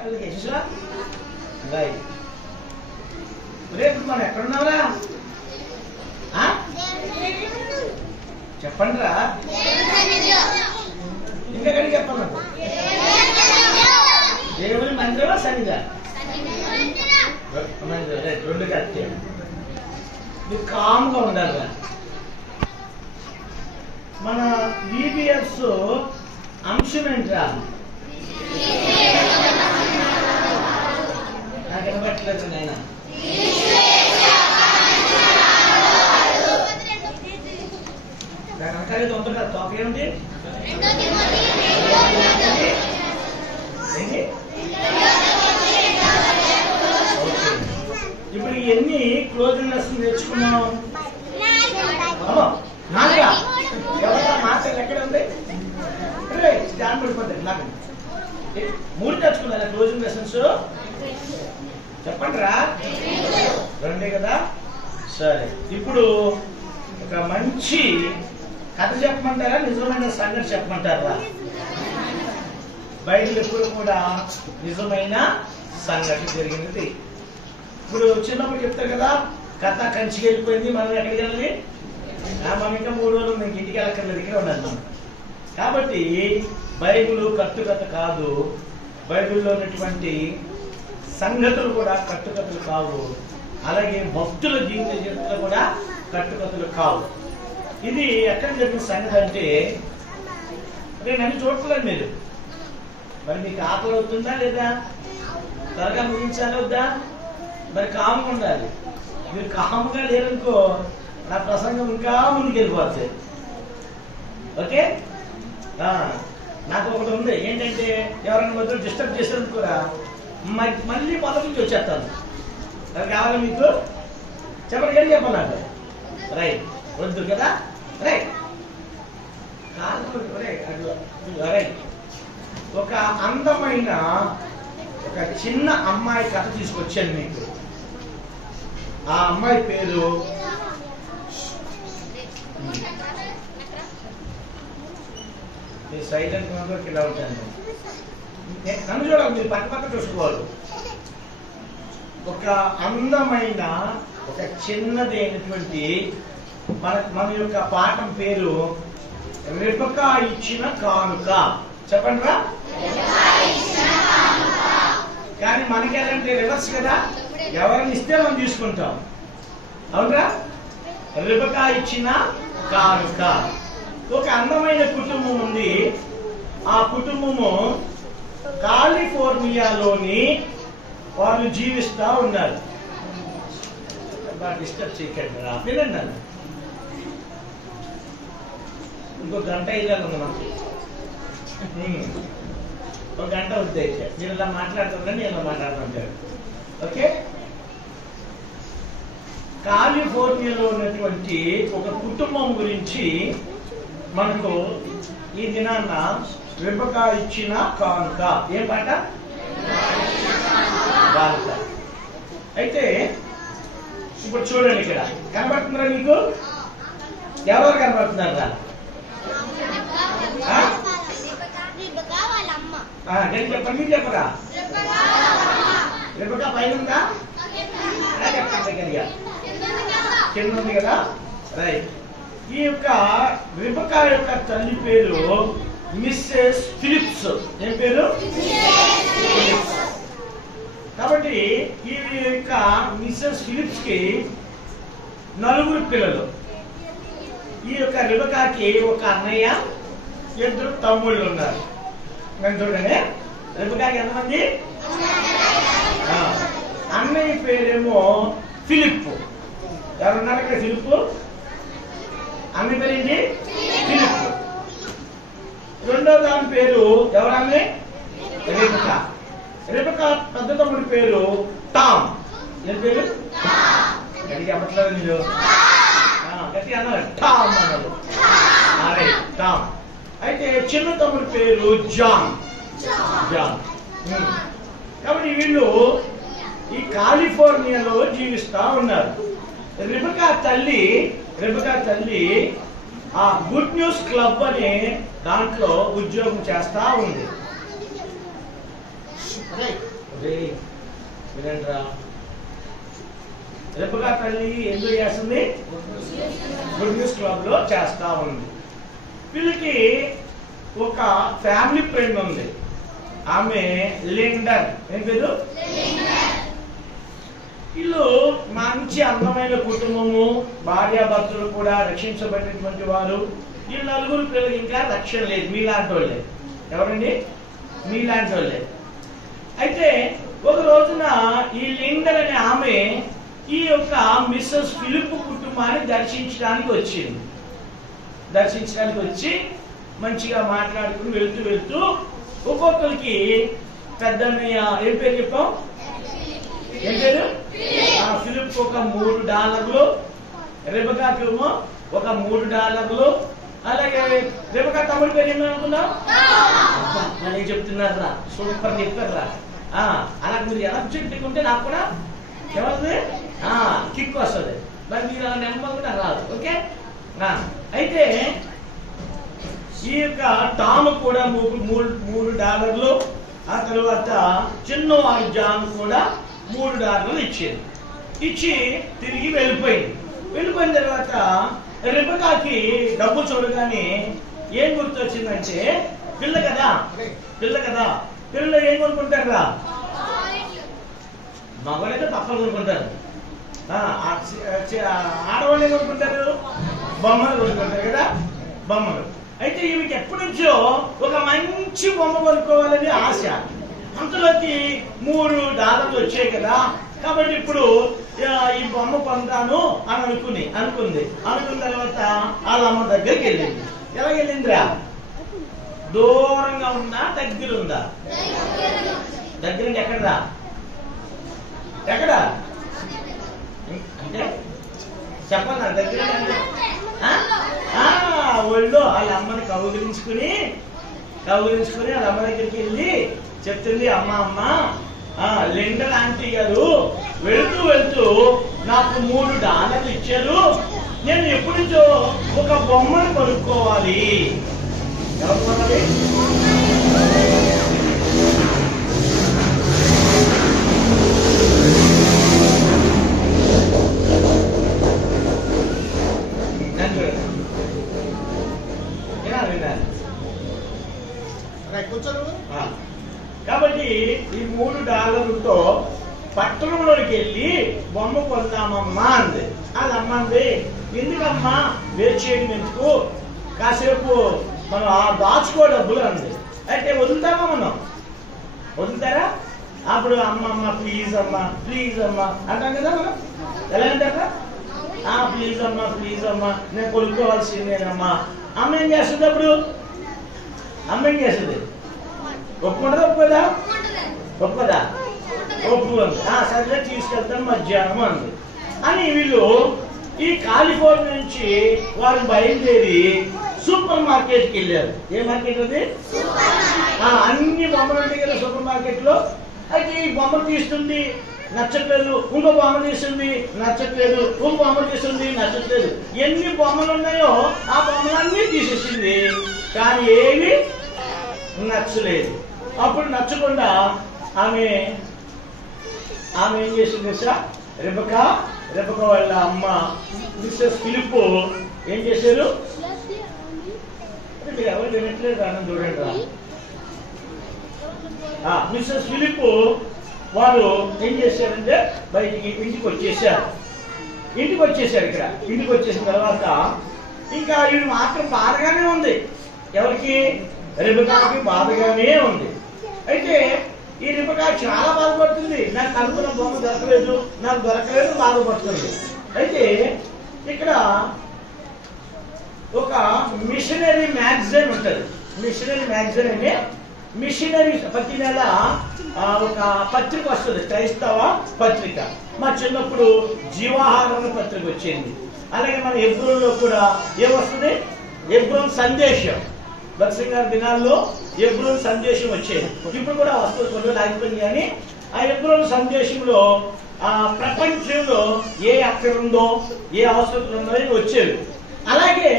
అట్లా రైట్. రేపు మనం ఎక్కడున్నావురా? చెప్పండి రా. ఇంకా కడిగి చెప్పండి. దేవుని మందిరమా సన్నిధా? రెండు కట్టే మీరు కామ్గా ఉండాలి. మన ఈబిఎస్ అంశం ఏంట్రా? నాకు వినబట్టలేదు నాయన. వెనకాల తొందరగా తోక ఏమిటి? ఇప్పుడు ఎన్ని క్లోజింగ్ లెసన్ నేర్చుకున్నాం? నాలుగా? ఎవరైనా మాటలు ఎక్కడ ఉంది? ధ్యానం పడిపోతుంది. నాకు 3 నేర్చుకున్నా క్లోజింగ్ లెసన్స్. చెప్పండి రా. 2 కదా? సరే, ఇప్పుడు ఒక మంచి కథ చెప్పమంటారా, నిజమైన సంగతి చెప్పమంటారా? బైబిల్ ఎప్పుడు కూడా నిజమైన సంగతి జరిగినది. ఇప్పుడు చిన్నప్పుడు చెప్తారు కదా, కథ కంచికి వెళ్ళిపోయింది, మనం ఎక్కడికి వెళ్ళాలి? మనం ఇంకా 3 రోజులు మీకు ఇంటికి వెళ్ళక్కర్లేదు, ఇక్కడ ఉండాలి మనం. కాబట్టి బైబిల్ కట్టుకథ కాదు, బైబిల్లో ఉన్నటువంటి సంగతులు కూడా కట్టుకథలు కావు, అలాగే భక్తుల జీవిత చరిత్రలు కూడా కట్టుకథలు కావు. ఇది ఎక్కడ జరిగిన సంగతి అంటే, నేను అన్ని చూడలేదు మీరు. మరి మీకు ఆకలి అవుతుందా లేదా? త్వరగా ముగించాలి వద్దా? మరి కాముగా ఉండాలి. మీరు కాముగా లేరనుకో నా ప్రసంగం ఇంకా ముందుకు వెళ్ళిపోతుంది. ఓకే, నాకు ఒకటి ఉంది ఏంటంటే, ఎవరైనా మధ్యలో డిస్టర్బ్ చేశారనుకోరా మళ్ళీ మొదటి నుంచి వచ్చేస్తాను. అది కావాలి మీకు? చెప్పండి, కానీ చెప్పాలి నాకు. రైట్, వద్దు కదా? Right, right. ఒక అందమైన ఒక చిన్న అమ్మాయి కథ తీసుకొచ్చాను మీకు. ఆ అమ్మాయి పేరు సైలెంట్ మెంబర్కి ఇలా ఉంటాను. నన్ను చూడాలి, మీరు పక్క పక్క చూసుకోవాలి. ఒక అందమైన ఒక చిన్నదైనటువంటి మన యొక్క పాఠం పేరు రెబెకా ఇచ్చిన కానుక. చెప్పండి రా. కానీ మనకేంటంటే రివర్స్ కదా, ఎవరిని ఇస్తే మనం తీసుకుంటాం. అవునరా? రెబెకా ఇచ్చిన కానుక. ఒక అందమైన కుటుంబం ఉంది. ఆ కుటుంబము కాలిఫోర్నియాలోని వాళ్ళు జీవిస్తా ఉన్నారు. డిస్టర్బ్ చేయకండి రా, వినండి. ఇంకో గంట ఇవ్వాలి మనకి. ఒక గంట వద్దు. మీరు ఇలా మాట్లాడుతుందని నేను ఇలా మాట్లాడుతుంటాను. ఓకే, కాలిఫోర్నియాలో ఉన్నటువంటి ఒక కుటుంబం గురించి మనకు ఈ దినాన్న రెబెకా ఇచ్చిన కానుక. ఏం పాట? కానుక. అయితే ఇప్పుడు చూడండి, ఇక్కడ కనబడుతుందా మీకు? ఎవరు కనబడుతున్నారా? చెప్పండి, మీరు చెప్పరా? రెబెకా పైన ఉందా? చెప్పండి, కింద ఉంది కదా? రైట్. ఈ యొక్క రెబెకా యొక్క తల్లి పేరు మిస్సెస్ ఫిలిప్స్. ఏం పేరు? ఫిలిప్స్. కాబట్టి ఈ యొక్క మిస్సెస్ ఫిలిప్స్ కి 4 పిల్లలు. ఈ యొక్క రెబెకాకి ఒక అన్నయ్య, 2 తమ్ముళ్ళు ఉన్నారు. చూడండి, రెబెకాకి ఎంతమంది? అన్నయ్య పేరేమో ఫిలిప్. ఎవరున్నారు ఇక్కడ? ఫిలిప్. అన్న పేరేంటి? ఫిలిప్. రెండో దాని పేరు ఎవరమ్మే? రెబెకా. రెబెకా పెద్ద తమ్ముడి పేరు టామ్. ఏం పేరు? గట్టిగా చెప్పట్లేదు మీరు? గట్టిగా అన్నారు, టామ్ అన్నారు. టామ్. అయితే చిన్న తమ్ముడి పేరు జాన్. జాన్. కాబట్టి వీళ్ళు ఈ కాలిఫోర్నియాలో జీవిస్తా ఉన్నారు. రెబెకా తల్లి ఆ గుడ్ న్యూస్ క్లబ్ అనే దాంట్లో ఉద్యోగం చేస్తా ఉంది. వినండ్రా, రెబెకా తల్లి ఎందుకు చేస్తుంది? గుడ్ న్యూస్ క్లబ్ లో చేస్తా ఉంది. వీళ్ళకి ఒక ఫ్యామిలీ ఫ్రెండ్ ఉంది, ఆమె లిండన్. ఏం పేరు? వీళ్ళు మంచి అందమైన కుటుంబము, భార్యాభర్తలు కూడా రక్షించబడినటువంటి వారు. వీళ్ళు నలుగురు పిల్లలకి ఇంకా రక్షణ లేదు. మీలాంటి వాళ్ళే. ఎవరండి? మీలాంటి వాళ్ళే. అయితే ఒక రోజున ఈ లిండన్ అనే ఆమె ఈ యొక్క మిస్సెస్ ఫిలిప్ కుటుంబాన్ని దర్శించడానికి వచ్చింది. దర్శించడానికి వచ్చి మంచిగా మాట్లాడుకుని వెళ్తూ వెళ్తూ ఒక్కొక్కరికి పెద్దన్నయ్య ఏం పేరు చెప్పాం? ఏం పేరు? ఫిలిప్ ఒక $3, రెబెకాకేమో ఒక $3. అలాగే రెబెకా తమ్ముడి పేరు ఏమని అనుకున్నాం? నేను చెప్తున్నారా, సూపర్ చెప్పారా. అలా మీరు ఎలా చెట్టుకుంటే నాకు కూడా ఏమవుతుంది? కిక్ వస్తుంది. మరి మీరు అలా నెమ్మది కూడా రాదు. ఓకే. అయితే ఈ యొక్క టామ్ కూడా $3, ఆ తర్వాత చిన్నవాడు జాన్ కూడా $3 ఇచ్చింది. ఇచ్చి తిరిగి వెళ్ళిపోయింది. వెళ్ళిపోయిన తర్వాత రెబెకాకి డబ్బు చూడగానే ఏం గుర్తొచ్చిందంటే, పిల్ల కదా, పిల్లలు ఏం కొనుక్కుంటారా? మగవాళ్ళైతే తప్పలు కొనుక్కుంటారు, ఆడవాళ్ళు ఏం కొనుక్కుంటారు? బొమ్మలు కొనుక్కుంటారు కదా, బొమ్మలు. అయితే ఈమెకి ఎప్పటి నుంచో ఒక మంచి బొమ్మ కొనుక్కోవాలని ఆశ. అంతలోకి $3 వచ్చాయి కదా, కాబట్టి ఇప్పుడు ఈ బొమ్మ పొందాను అని అనుకుంది. అనుకున్న తర్వాత వాళ్ళ అమ్మ దగ్గరికి వెళ్ళింది. ఎలా వెళ్ళిందిరా? దూరంగా ఉందా, దగ్గర ఉందా? దగ్గర ఎక్కడరా? ఎక్కడ అంటే చెప్పండి. దగ్గర ఒళ్ళో వాళ్ళ అమ్మని కౌగిలించుకుని వాళ్ళ అమ్మ దగ్గరికి వెళ్ళి చెప్తుంది, అమ్మ లిండన్ ఆంటీ గారు వెళ్తూ నాకు $3 ఇచ్చారు. నేను ఎప్పటి నుంచో ఒక బొమ్మను కొనుక్కోవాలి. ఎవరు కొనాలి? కాబట్టి ఈ $3తో పట్టణంలోకి వెళ్ళి బొమ్మ కొందామమ్మా అంది. అది అమ్మ అంది, ఎందుకమ్మా వేచి చేయడం ఎందుకు, కాసేపు మనం దాచుకో డబ్బులు అంది. అయితే వదులుతామా? మనం వదులుతారా? అప్పుడు అమ్మమ్మ ప్లీజ్ అమ్మా అంటాం కదా మనం. ఎలా అంటారా? ప్లీజ్ అమ్మా నేను కొనుక్కోవాల్సిందేనమ్మా. అమ్మ ఏం చేస్తుంది? అప్పుడు అమ్మ ఏం చేస్తుంది? ఒప్పుకోదా? ఒప్పుకుంది. సరే తీసుకెళ్తాను మధ్యాహ్నం అంది. అని వీళ్ళు ఈ కాలిఫోర్నియా నుంచి వారు బయలుదేరి సూపర్ మార్కెట్కి వెళ్ళారు. ఏ మార్కెట్ అది? అన్ని బొమ్మలు ఉంటాయి కదా సూపర్ మార్కెట్ లో. అయితే ఈ బొమ్మలు తీస్తుంది, నచ్చట్లేదు. ఇంకో బొమ్మ తీస్తుంది, నచ్చట్లేదు. ఇంకో బొమ్మ తీస్తుంది, నచ్చట్లేదు. ఎన్ని బొమ్మలు ఉన్నాయో ఆ బొమ్మలన్నీ తీసేసింది, కానీ ఏవి నచ్చలేదు. అప్పుడు నచ్చకుండా ఆమె ఏం చేసింది సార్? రెబెకా వాళ్ళ అమ్మ మిస్సెస్ ఫిలిప్ ఏం చేశారు? మీరు ఎవరు వినట్లేదు అన్న చూడండి. మిస్సెస్ ఫిలిప్ వారు ఏం చేశారంటే బయటికి ఇంటికి వచ్చేసారు. ఇక్కడ ఇంటికి వచ్చేసిన తర్వాత ఇంకా వీళ్ళు మాత్రం బాధగానే ఉంది. ఎవరికి? రెబెకాకి బాధగానే ఉంది. అయితే ఈ రెబెకా చాలా బాధపడుతుంది. నాకు అనుకున్న బొమ్మ దొరకలేదు బాధపడుతుంది. అయితే ఇక్కడ ఒక మిషనరీ మ్యాగజైన్ ఉంటుంది. మిషనరీ మ్యాగజైన్ అనే మిషనరీ ప్రతి నెల ఒక పత్రిక వస్తుంది, క్రైస్తవ పత్రిక. మా చిన్నప్పుడు జీవాహారం పత్రిక వచ్చింది. అలాగే మన ఎబ్రోన్లో కూడా ఏమొస్తుంది? ఎబ్రోన్ సందేశం. భక్సింగ్ గారి దినాల్లో ఎబ్రోన్ సందేశం వచ్చేది. ఇప్పుడు కూడా వస్తుంది, కొన్ని ఆగిపోయింది. కానీ ఆ ఎబ్రోన్ సందేశంలో ప్రపంచంలో ఏ అక్కడ ఉందో, ఏ అవసరం ఉందో అని వచ్చేవి. అలాగే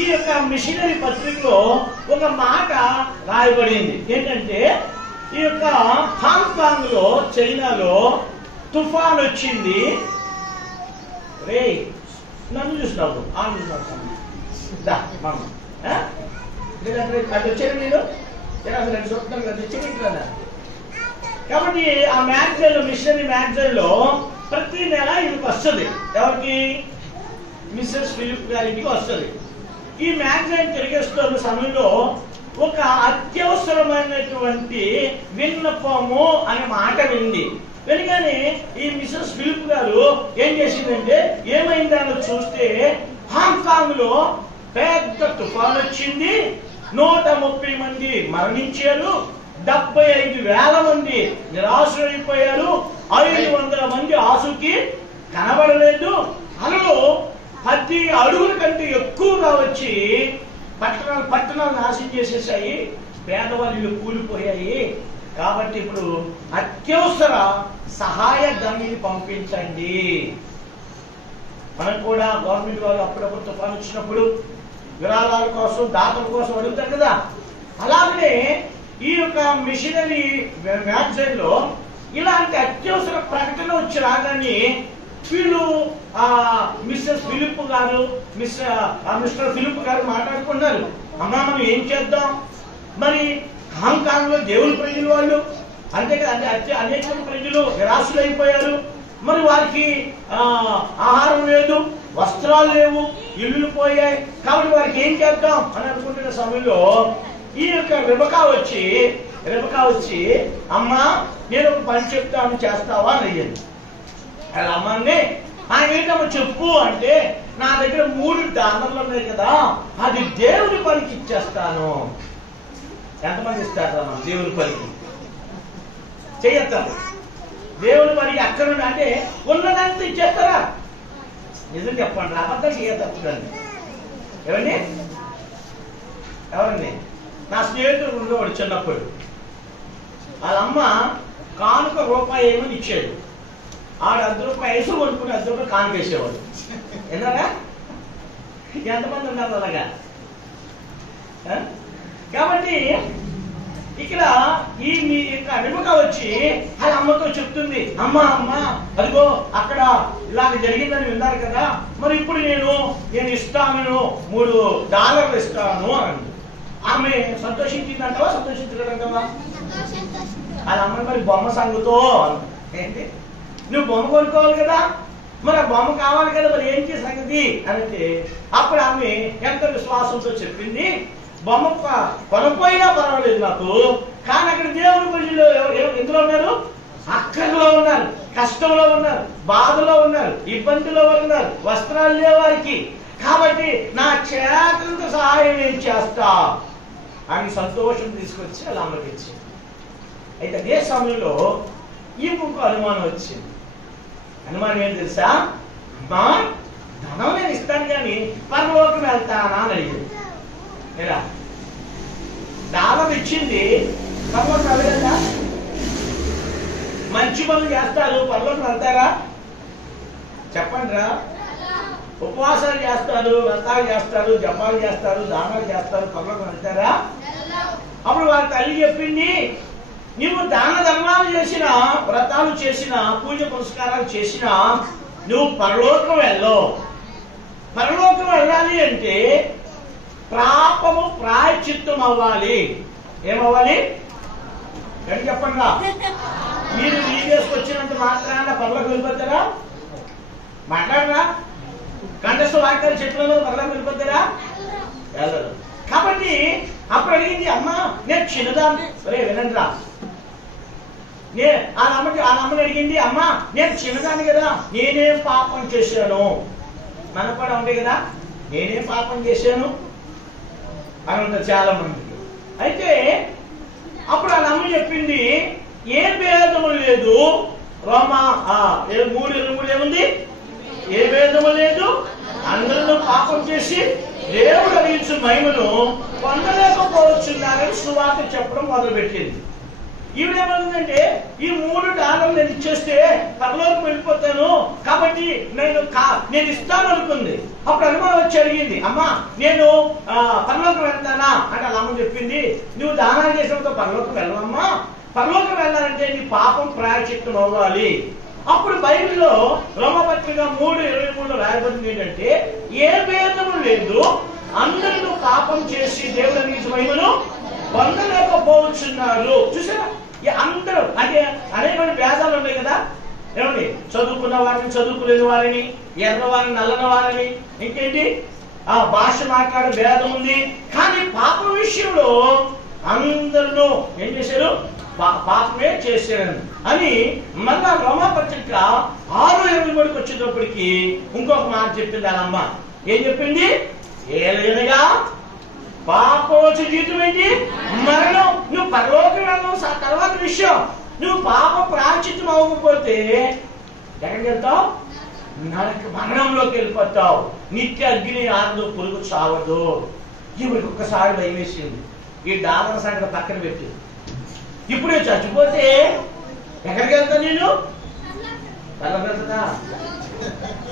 ఈ యొక్క మిషనరీ పత్రికలో ఒక మాట రాయబడింది. ఏంటంటే ఈ యొక్క హాంకాంగ్ లో, చైనాలో తుఫాన్ వచ్చింది. రే నన్ను చూసినావు, అది వచ్చారు మీరు అసలు చూస్తున్నాను కదా, వచ్చి కదా. కాబట్టి ఆ మ్యాగజైన్ లో, మిషనరీ మ్యాగజైన్ లో ప్రతి నెల ఇది వస్తుంది. ఎవరికి? మిస్సెస్ ఫిలిప్ గారికి వస్తుంది. ఈ మ్యాగజైన్ తిరిగేస్తున్న సమయంలో ఒక అత్యవసరమైనటువంటి విన్నపము అనే మాట వింది. వెనుకనే ఈ మిస్సెస్ ఫిలిప్ గారు ఏం చేసిందంటే, ఏమైందని చూస్తే హాంకాంగ్ లో పెద్ద తుఫాన్ వచ్చింది. 130 మంది మరణించారు. 75,000 మంది నిరాశలైపోయారు. 500 మంది ఆసుకి కనబడలేదు. అలలో 10 అడుగుల కంటే ఎక్కువగా వచ్చి పట్టణాలు నాశనం చేసేసాయి. పేదవాళ్ళు కూలిపోయాయి. కాబట్టి ఇప్పుడు అత్యవసర సహాయ ధనాన్ని పంపించండి. మనం కూడా గవర్నమెంట్ వాళ్ళు అప్పుడప్పుడు తుఫాను వచ్చినప్పుడు విరాళాల కోసం, దాతల కోసం అడుగుతారు కదా. అలాగే ఈ యొక్క మిషనరీ మ్యాగజైన్ లో ఇలాంటి అత్యవసర ప్రకటన వచ్చి రాగానే వీళ్ళు మిస్టర్ ఫిలిప్ గారు మాట్లాడుకున్నారు. అమ్మా మనం ఏం చేద్దాం? మరి హాంకాంగ్ లో దేవుని ప్రజలు వాళ్ళు అంతేకాదు, అనేక ప్రజలు నిరాశలు అయిపోయారు. మరి వారికి ఆహారం లేదు, వస్త్రాలు లేవు, ఇల్లులు పోయాయి. కాబట్టి వారికి ఏం చేద్దాం అని అనుకుంటున్న సమయంలో ఈ యొక్క రెబకా వచ్చి అమ్మా నేను ఒక పని చెప్తాను, చేస్తావా అని అడిగింది. అలా అమ్మాన్ని ఏంటమ్మా చెప్పు అంటే, నా దగ్గర 3 డాలర్లు ఉన్నాయి కదా, అది దేవుని పనికి ఇచ్చేస్తాను. ఎంతమంది ఇస్తారమ్మా దేవుని పనికి? చేయొద్దాము. దేవుని పనికి అక్కడ అంటే ఉన్నదంతా ఇచ్చేస్తారా? నిజం చెప్పండి, అబద్ధం చేయొద్దండి. ఎవరండి? నా స్నేహితుడు ఉండేవాడు చిన్నప్పుడు. వాళ్ళమ్మ కానుక రూపాయి ఏమని ఇచ్చాడు. ఆడు 10 రూపాయలు ఐసు కొనుక్కుని 10 రూపాయలు కానుక వేసేవాడు. ఎందుగా ఎంతమంది ఉన్నారు అలాగా? కాబట్టి ఇక్కడ ఈ మీ యొక్క రెబకా వచ్చి వాళ్ళ అమ్మతో చెప్తుంది, అమ్మా అదిగో అక్కడ ఇలాగ జరిగిందని విన్నారు కదా, మరి ఇప్పుడు నేను ఇస్తాను, 3 డాలర్లు ఇస్తాను అని. ఆమె సంతోషించిందంటవా, సంతోషించలేదంటవా? వాళ్ళ అమ్మ మరి బొమ్మ సంగుతో ఏంటి, నువ్వు బొమ్మ కొనుక్కోవాలి కదా, మరి ఆ బొమ్మ కావాలి కదా, మరి ఏంటి సంగతి అంటే అప్పుడు ఆమె ఎంత విశ్వాసంతో చెప్పింది, బొమ్మ కొనపోయినా పర్వాలేదు నాకు, కానీ అక్కడ దేవుని ప్రజలు ఎందులో ఉన్నారు? అక్కర్లో ఉన్నారు, కష్టంలో ఉన్నారు, బాధలో ఉన్నారు, ఇబ్బందులో ఉన్నారు, వస్త్రాలు లేవు వారికి. కాబట్టి నా చేతులతో సహాయం నేను చేస్తా అని సంతోషం తీసుకొచ్చి అలా అమ్మకి ఇచ్చింది. అయితే అదే సమయంలో ఇంకొక అనుమానం వచ్చింది. అనుమానం ఏం తెలుసా? అమ్మా ధనం నేను ఇస్తాను కానీ పరలోకం వెళ్తానా అని అడిగింది. ఎలా? డాలర్ ఇచ్చింది, పరలోకం వెళ్ళదా? మంచి పనులు చేస్తారు, పరలోకం వెళ్తారా? చెప్పండి రా. ఉపవాసాలు చేస్తారు, వ్రతాలు చేస్తారు, జపాలు చేస్తారు, దానాలు చేస్తారు, పరలోకం వెళ్తారా? అప్పుడు వాళ్ళ తల్లి చెప్పింది, నువ్వు దాన ధర్మాలు చేసినా, వ్రతాలు చేసినా, పూజ పురస్కారాలు చేసినా నువ్వు పరలోకం వెళ్ళవు. పరలోకం వెళ్ళాలి అంటే పాపము ప్రాయశ్చిత్తం అవ్వాలి. ఏమవ్వాలి? ఎక్కడ చెప్పండి రా. మీరు వీడియోస్కి వచ్చినంత మాత్రాన పరలోకం వెళ్ళిపోతారా? మాట్లాడరా? కంఠస్థ వాక్యాలు చెప్పిన పరలోకం వెళ్ళిపోతారా? వెళ్ళరు. కాబట్టి అప్పుడు అడిగింది, అమ్మ నేను చిన్నదాన్ని. సరే వినండి రా. వాళ్ళ అమ్మని అడిగింది, అమ్మ నేను చిన్నదాన్ని కదా, నేనేం పాపం చేశాను? మనకు కూడా ఉండే కదా, నేనేం పాపం చేశాను అని ఉంటుంది చాలా మందికి. అయితే అప్పుడు వాళ్ళ అమ్మ చెప్పింది, ఏ భేదము లేదు. రోమా 3:23 ఏముంది? ఏ భేదము లేదు, అందరూ పాపం చేసి దేవుడు అడిగించు మహిమను పొందలేకపోవచ్చున్నారని సువార్త చెప్పడం మొదలుపెట్టింది. ఈవిడేమంటుందంటే, ఈ 3 డాలర్లు నేను ఇచ్చేస్తే పరలోకం వెళ్ళిపోతాను, కాబట్టి నేను ఇస్తాను అనుకుంది. అప్పుడు అనుమానం వచ్చి అడిగింది, అమ్మా నేను పరలోకం వెళ్తానా అంటే వాళ్ళ అమ్మ చెప్పింది, నువ్వు దానాలు చేసినంత పరలోకం వెళ్ళవమ్మా, పరలోకం వెళ్ళాలంటే నీ పాపం ప్రాయశ్చిత్తం అవ్వాలి. అప్పుడు బైబిల్లో రోమపత్రిక 3:23 రాయబడింది ఏంటంటే, ఏ భేదము లేదు, అందరూ పాపం చేసి దేవుని నీతి మహిమను పొందలేకపోతున్నారు. చూసారా, అందరూ అంటే అనేకమైన భేదాలు ఉన్నాయి కదా. ఏమండి, చదువుకున్న వారిని, చదువుకులేని వారిని, ఎర్రవారిని, నల్లన వారిని, ఇంకేంటి ఆ భాష మాట్లాడే భేదం ఉంది. కానీ పాపం విషయంలో అందరూ ఏం చేశారు? పాపమే చేశారు అని మళ్ళా రోమపత్రిక 6:23 వచ్చేటప్పటికి ఇంకొక మాట చెప్పింది వాళ్ళ అమ్మ. ఏం చెప్పింది? ఏలైనగా పాపం వచ్చే జీవితం ఏంటి? మరణం. నువ్వు పరలోకం వెళ్ళడం తర్వాత విషయం. నువ్వు పాప ప్రాయశ్చిత్తం అవ్వకపోతే ఎక్కడికి వెళ్తావు? నరక మరణంలోకి వెళ్ళిపోతావు. నిత్య అగ్ని ఆరదు, పురుగు చావదు. ఇవి ఒక్కసారి భయం వేసింది. ఈ డాలర్ సంగతి పక్కన పెట్టి, ఇప్పుడు చచ్చిపోతే ఎక్కడికి వెళ్తావు? నేను పళ్ళకి వెళ్తుందా?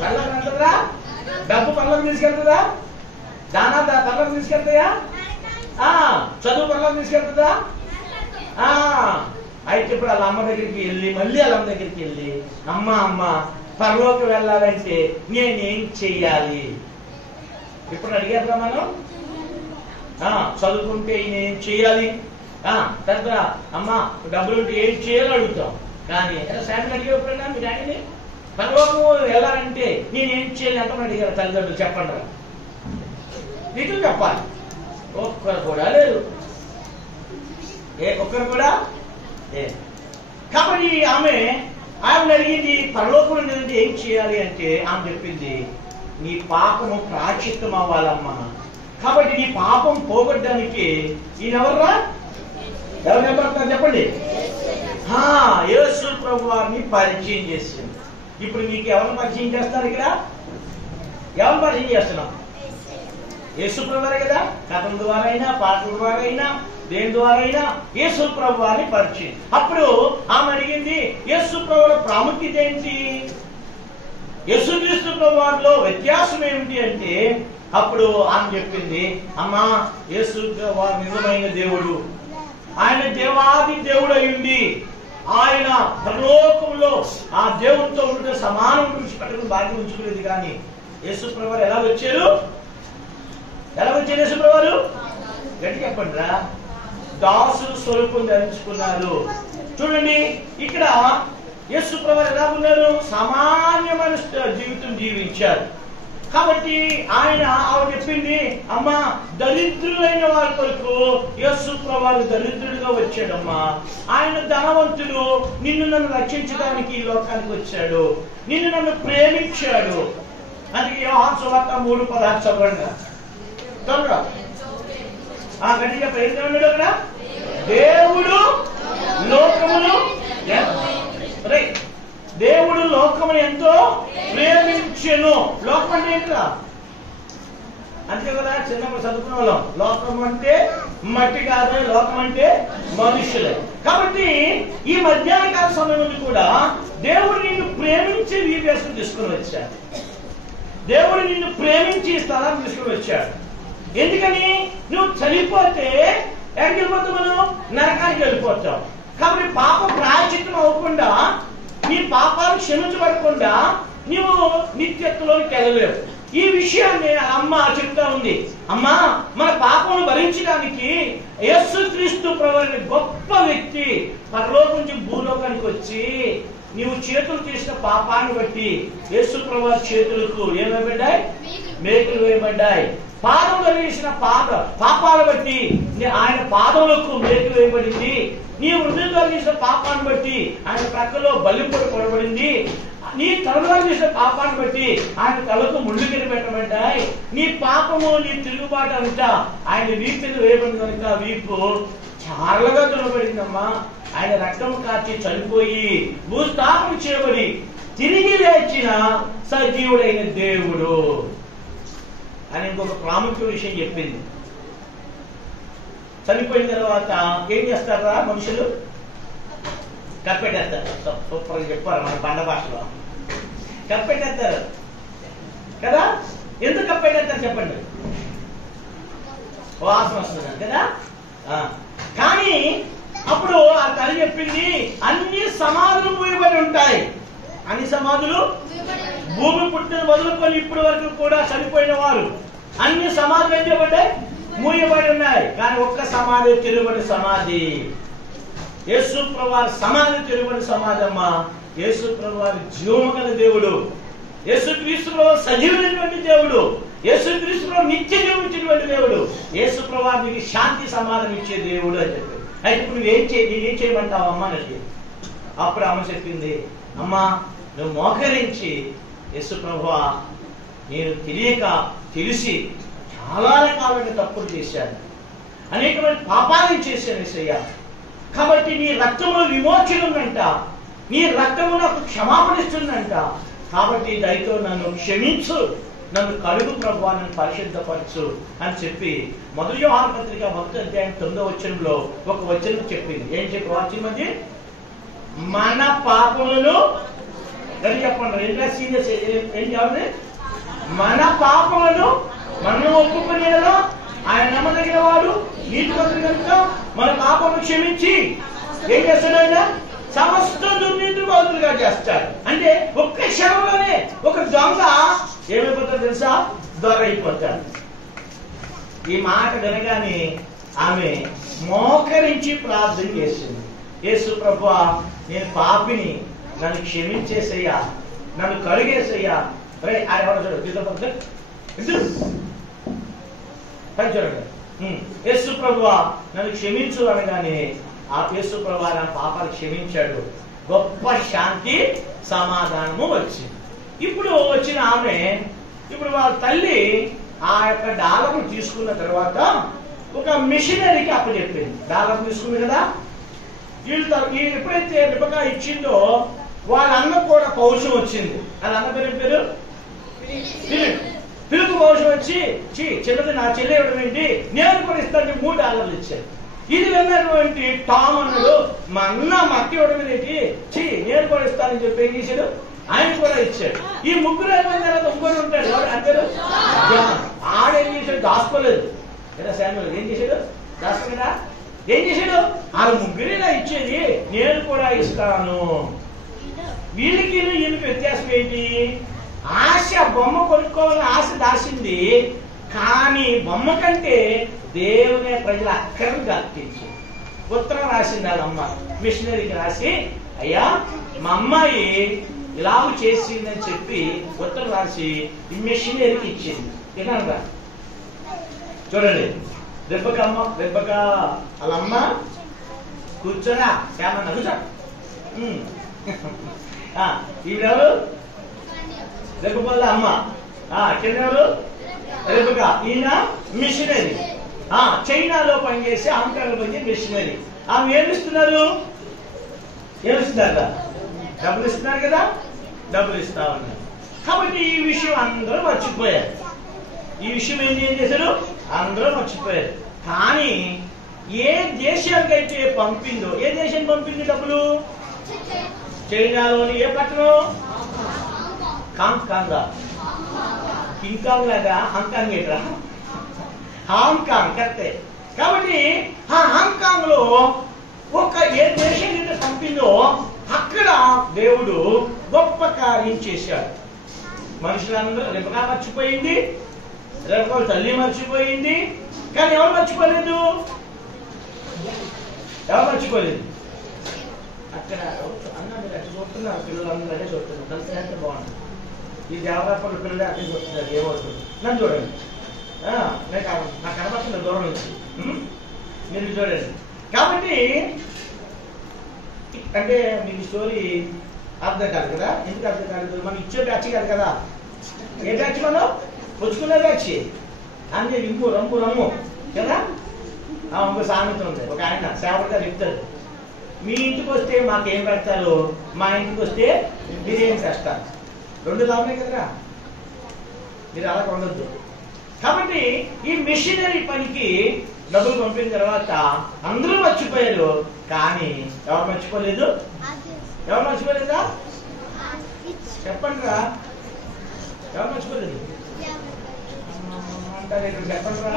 పళ్ళకి వెళ్తుందా? డబ్బు పళ్ళకి తీసుకెళ్తుందా? దానా పళ్ళకి తీసుకెళ్తాయా? చదువు పళ్ళకి తీసుకెళ్తుందా? అయితే ఇప్పుడు వాళ్ళ అమ్మ దగ్గరికి వెళ్ళి, మళ్ళీ వాళ్ళ అమ్మ దగ్గరికి వెళ్ళి, అమ్మ పరలోకి వెళ్ళాలంటే నేనేం చెయ్యాలి? ఇప్పుడు అడిగారు మనం, చదువుకుంటే నేనేం చెయ్యాలి, తర్వాత అమ్మ డబ్బులుంటే ఏం చేయాలో అడుగుతాం. కానీ శాంతి అడిగేప్పుడైనా మీ డాడీని పరలోకం వెళ్ళాలంటే నేనేం చేయాలి ఎంతమంది అడిగారు తల్లిదండ్రులు? చెప్పండి, నీకు చెప్పాలి. ఒక్కరు కూడా లేదు, ఒక్కరు కూడా. కాబట్టి ఆమె అడిగింది పరలోకం నుండి ఏం చేయాలి అంటే, ఆమె చెప్పింది నీ పాపము ప్రాయశ్చిత్తం అవ్వాలమ్మా. కాబట్టి నీ పాపం పోగొట్టడానికి ఈయనెవర్రా? ఎవరు చెప్పారు చెప్పండి? యేసు ప్రభు వారిని పరిచయం చేసింది. ఇప్పుడు మీకు ఎవరిని పరిచయం చేస్తారు? ఇక్కడ ఎవరిని పరిచయం చేస్తున్నాం? యేసు ప్రభు వారే కదా. కథల ద్వారా అయినా, పాటల ద్వారా అయినా, దేని ద్వారా అయినా యేసు ప్రభు వారిని పరిచయం. అప్పుడు ఆమె అడిగింది, యేసు ప్రభువుల ప్రాముఖ్యత ఏంటి? యేసుక్రీస్తు ప్రభు వారిలో వ్యత్యాసం ఏమిటి అంటే, అప్పుడు ఆమె చెప్పింది, అమ్మా యేసు వారు నిజమైన దేవుడు. ఆయన దేవాది దేవుడు అయ్యుండి ఆయన పరలోకంలో ఆ దేవుడితో ఉంటే సమానం విడిచిపెట్టడం భాగ్యం ఉంచుకునేది. కానీ యేసు ప్రభు వారు ఎలా వచ్చారు? యేసు ప్రభు వారు గట్టి చెప్పండి రా. దాసు స్వరూపం ధరించుకున్నారు. చూడండి, ఇక్కడ యేసు ప్రభు వారు ఎలా ఉన్నారు? సామాన్యమైన జీవితం జీవించారు. కాబట్టి ఆమె చెప్పింది, అమ్మా దరిద్రులైన వారి కొరకు యేసు ప్రభు వారు దరిద్రుడిగా వచ్చాడమ్మా. ఆయన ధనవంతుడు, నిన్ను నన్ను రక్షించడానికి ఈ లోకానికి వచ్చాడు, నిన్ను నన్ను ప్రేమించాడు. అందుకే యోహాను సువార్త 3:16 చదవండి. త్వరగా గట్టి చెప్ప. ఏం చదవండి అక్కడ? దేవుడు లోకమును దేవుడు లోకమును ఎంతో ప్రేమించెను. లోకం అంటే ఏంటిరా? అంతే కదా, చిన్నప్పుడు చదువుకున్న వాళ్ళం. లోకం అంటే మట్టి కాదు, లోకం అంటే మనుషులే. కాబట్టి ఈ మధ్యాహ్న కాల సమయం కూడా దేవుడు నిన్ను ప్రేమించి ఈ దేశం తీసుకుని వచ్చాడు. దేవుడు నిన్ను ప్రేమించి స్థలాన్ని తీసుకుని వచ్చాడు. ఎందుకని? నువ్వు చనిపోతే ఎక్కడికి వెళ్ళిపోతావు? మనం నరకానికి వెళ్ళిపోతావు. కాబట్టి పాప ప్రాయశ్చిత్తం అవ్వకుండా, నీ పాపాలు క్షమించబడకుండా నీవు నిత్యత్వంలోకి వెళ్ళలేవు. ఈ విషయాన్ని అమ్మ చెప్తా ఉంది. అమ్మా, మన పాపను భరించడానికి యేసుక్రీస్తు ప్రభువు గొప్ప వ్యక్తి పరలోకం నుంచి భూలోకానికి వచ్చి, నీవు చేతులు తీసిన పాపాన్ని బట్టి యేసు ప్రభు చేతులకు ఏమైబడ్డాయి? మేకులు వేయబడ్డాయి. పాదం కలిగిన పాపాలు బట్టి ఆయన పాదములకు మేకులు వేయబడింది. నీ హృదయం కలిగిన పాపాన్ని బట్టి ఆయన ప్రక్కలో బలిపొడి కొడబడింది. నీ తలలో చేసిన పాపాన్ని బట్టి ఆయన తలకు ముళ్ళు కింద పెట్టబడ్డాయి. నీ పాపము, నీ తిరుగుబాటు అంతా ఆయన వీపు వేయబడింది కనుక వీపు చారలుగా దున్నబడిందమ్మా. ఆయన రక్తం కాచి చనిపోయి భూస్థాపన చేయబడి తిరిగి లేచిన సజీవుడైన దేవుడు అని ఇంకొక ప్రాముఖ్య విషయం చెప్పింది. చనిపోయిన తర్వాత ఏం చేస్తారా మనుషులు? కప్పెట్టేస్తారు. సూపర్గా చెప్పారు మన బండ భాషలో. కప్పెట్టేస్తారు కదా. ఎందుకు కప్పెట్టేస్తారు చెప్పండి? వాసన వస్తుంది కదా. కానీ అప్పుడు ఆ తల్లి చెప్పింది, అన్ని సమాధులు మూయబడి ఉంటాయి. అన్ని సమాధులు, భూమి పుట్టిన మొదలుకొని ఇప్పటి వరకు కూడా చనిపోయిన వారు అన్ని సమాధులు ఏం చేయబడ్డాయి? మూయబడి ఉన్నాయి. కానీ ఒక్క సమాధి తిరుగుబడి సమాధి. యేసు ప్రభువారి సమాధి తిరుగుబడి సమాధి అమ్మా. యేసు ప్రభువారి జీవము గల దేవుడు, యేసుక్రీస్తులో సజీవులైనటువంటి దేవుడు, యేసుక్రీస్తులో నిత్య జీవం ఇచ్చేటువంటి దేవుడు, యేసు ప్రభువారికి శాంతి సమాధానం ఇచ్చే దేవుడు అని చెప్పి. అయితే ఇప్పుడు నేనేం చేయమంటావు అమ్మా అని. అప్పుడు అమ్మ చెప్పింది, అమ్మా నువ్వు మోకరించి, యేసు ప్రభువా నేను తెలిసి చాలా రకాలైన తప్పులు చేశాను, అనేకమైన పాపాలను చేశాను యేసయ్యా. కాబట్టి నీ రక్తములో విమోచన ఉందంట, నీ రక్తము నాకు క్షమాపణ ఇస్తుందంట. కాబట్టి దయతో నన్ను క్షమించు, నన్ను కడుగు ప్రభువా, నన్ను పరిశుద్ధపరచు అని చెప్పి మొదటి యోహాను పత్రిక 1వ అధ్యాయం 9వ వచనంలో ఒక వచనం చెప్పింది. ఏం చెప్పి వాక్యం అది? మన పాపములను చెప్పండి, ఏం చెప్పండి, మన పాపములను మనం ఒప్పుకునేలా ఆయన నమ్మదగిన వాడు, నీతిమంతుడు కనుక మన పాపము క్షమించి ఏం చేస్తాడు? ఆయన సమస్త దుర్నీతిని బాధులుగా చేస్తాడు. అంటే ఒక్క క్షణంలోనే ఒక దొంగ ఏమైపోతాడు తెలుసా? దొర అయిపోతాడు. ఈ మాట వినగానే ఆమె మోకరించి ప్రార్థన చేసింది, యేసు ప్రభువా నేను పాపిని, నన్ను క్షమించేసయ్యా, నన్ను కడిగేసయ్యా. యేసు ప్రభువా నన్ను క్షమించు అనగానే ఆ యేసు ప్రభువా నా పాపాలు క్షమించాడు. గొప్ప శాంతి సమాధానము వచ్చింది. ఇప్పుడు వచ్చిన ఆమె, ఇప్పుడు వాళ్ళ తల్లి ఆ యొక్క డాలర్ను తీసుకున్న తర్వాత ఒక మిషనరీకి అప్పచెప్పింది. డాలర్ తీసుకుంది కదా, వీళ్ళు ఎప్పుడైతే రిబకా ఇచ్చిందో వాళ్ళ అన్న కూడా పౌరుషం వచ్చింది. వాళ్ళ అన్న పేరు పిలుపు పౌరుషం వచ్చి, చిన్నది నా చెల్లి ఇవ్వడం ఏంటి, నేను కూడా ఇస్తాను $3 ఇచ్చాడు. ఇది విన్నటువంటి టామ్ అన్నాడు, మా అన్న మా అక్క ఇవ్వడం ఏంటి, నేను కూడా ఇస్తానని చెప్పి ఏం చేశాడు, ఆయన కూడా ఇచ్చాడు. ఈ ముగ్గురు అయిపోయిన తర్వాత ఇంకోటి ఉంటాడు, అంటారు జాన్. ఆడేం చేశాడు? దాచుకోలేదు కదా. శామ్యూల్ ఏం చేశాడు? దాచుకోలేదా? ఏం చేశాడు? ఆ ముగ్గురేనా ఇచ్చేది, నేను కూడా ఇస్తాను. వీళ్ళకి ఈయనకి వ్యత్యాసం ఏంటి? ఆశ, బొమ్మ కొనుక్కోవాలని ఆశ దాచింది, కానీ బొమ్మ కంటే దేవునే ప్రజల అక్కర్ని దాటించి ఉత్తరం రాసింది. వాళ్ళమ్మ మిషనరీకి రాసి, అయ్యా మా అమ్మాయి ఇలాగ చేసిందని చెప్పి ఉత్తరం రాసి ఈ మిషనరీకి ఇచ్చింది. విన్నారా? చూడండి, రెబ్బక వాళ్ళమ్మ కూర్చోరా, ఏమన్నా కూర్చో. ఈవిడెవరు? రెబ్బల అమ్మ. కిందెవరు? రెబ్బక. ఈయన మిషనరీ, చైనాలో పనిచేసి అమెరికాలో పనిచేసి మిషనరీ. ఆమె ఏమిస్తున్నారు? డబ్బులు ఇస్తున్నారు కదా, డబ్బులు ఇస్తా ఉన్నారు. కాబట్టి ఈ విషయం అందరూ మర్చిపోయారు. ఈ విషయం ఏం చేశారు? అందరూ మర్చిపోయారు. కానీ ఏ దేశానికైతే పంపిందో, ఏ దేశానికి పంపింది డబ్బులు? చైనాలోని ఏ పట్టణం? హాంకాంగ్. కింకాంగ్ లాగా హాంకాంగ్ ఏంట్రా? హాంకాంగ్ కరెక్టే. కాబట్టి ఆ హాంకాంగ్ లో ఒక ఏ దేశం అయితే పంపిందో అక్కడ దేవుడు గొప్ప కార్యం చేశాడు. మనుషులందరూ రెబ్బకా మర్చిపోయింది, రెబ్బకా తల్లి మర్చిపోయింది, కానీ ఎవరు మర్చిపోలేదు? ఎవరు మర్చిపోలేదు? అక్కడ అన్నది అట్లా చూస్తున్నారు, పిల్లలందరూ అదే చూస్తున్నారు. కలిసి అంటే బాగుంది. ఈ దేవరాపల్లి పిల్లలే అట్లా చూస్తున్నారు. ఏమవుతుంది? నన్ను చూడండి, నాకు కనపడుతుంది దూరం నుంచి, మీరు చూడండి. కాబట్టి అంటే మీకు స్టోరీ అర్థం కాదు కదా. ఎందుకు అర్థం కాదు? మనం ఇచ్చే బ్యాచ్ కాదు కదా. ఏ బ్యాచ్? మనం పుచ్చుకునే బ్యాచ్. అంటే ఇంపు రమ్ము రమ్ము కదా. ఇంకో సామెత ఉంది, ఒక ఆయన సేవగా చెప్తారు, మీ ఇంటికి వస్తే మాకేం పెడతారు, మా ఇంటికి వస్తే మీరేం చేస్తారు. రెండు లాభమే కదరా, మీరు అలా ఉండొద్దు. కాబట్టి ఈ మిషనరీ పనికి డబ్బులు పంపిన తర్వాత అందరూ మర్చిపోయారు, కానీ ఎవరు మర్చిపోలేదు? ఎవరు మర్చిపోలేదా? చెప్పండి రా, ఎవరు మర్చిపోలేదు అంటారు. చెప్పండి రా,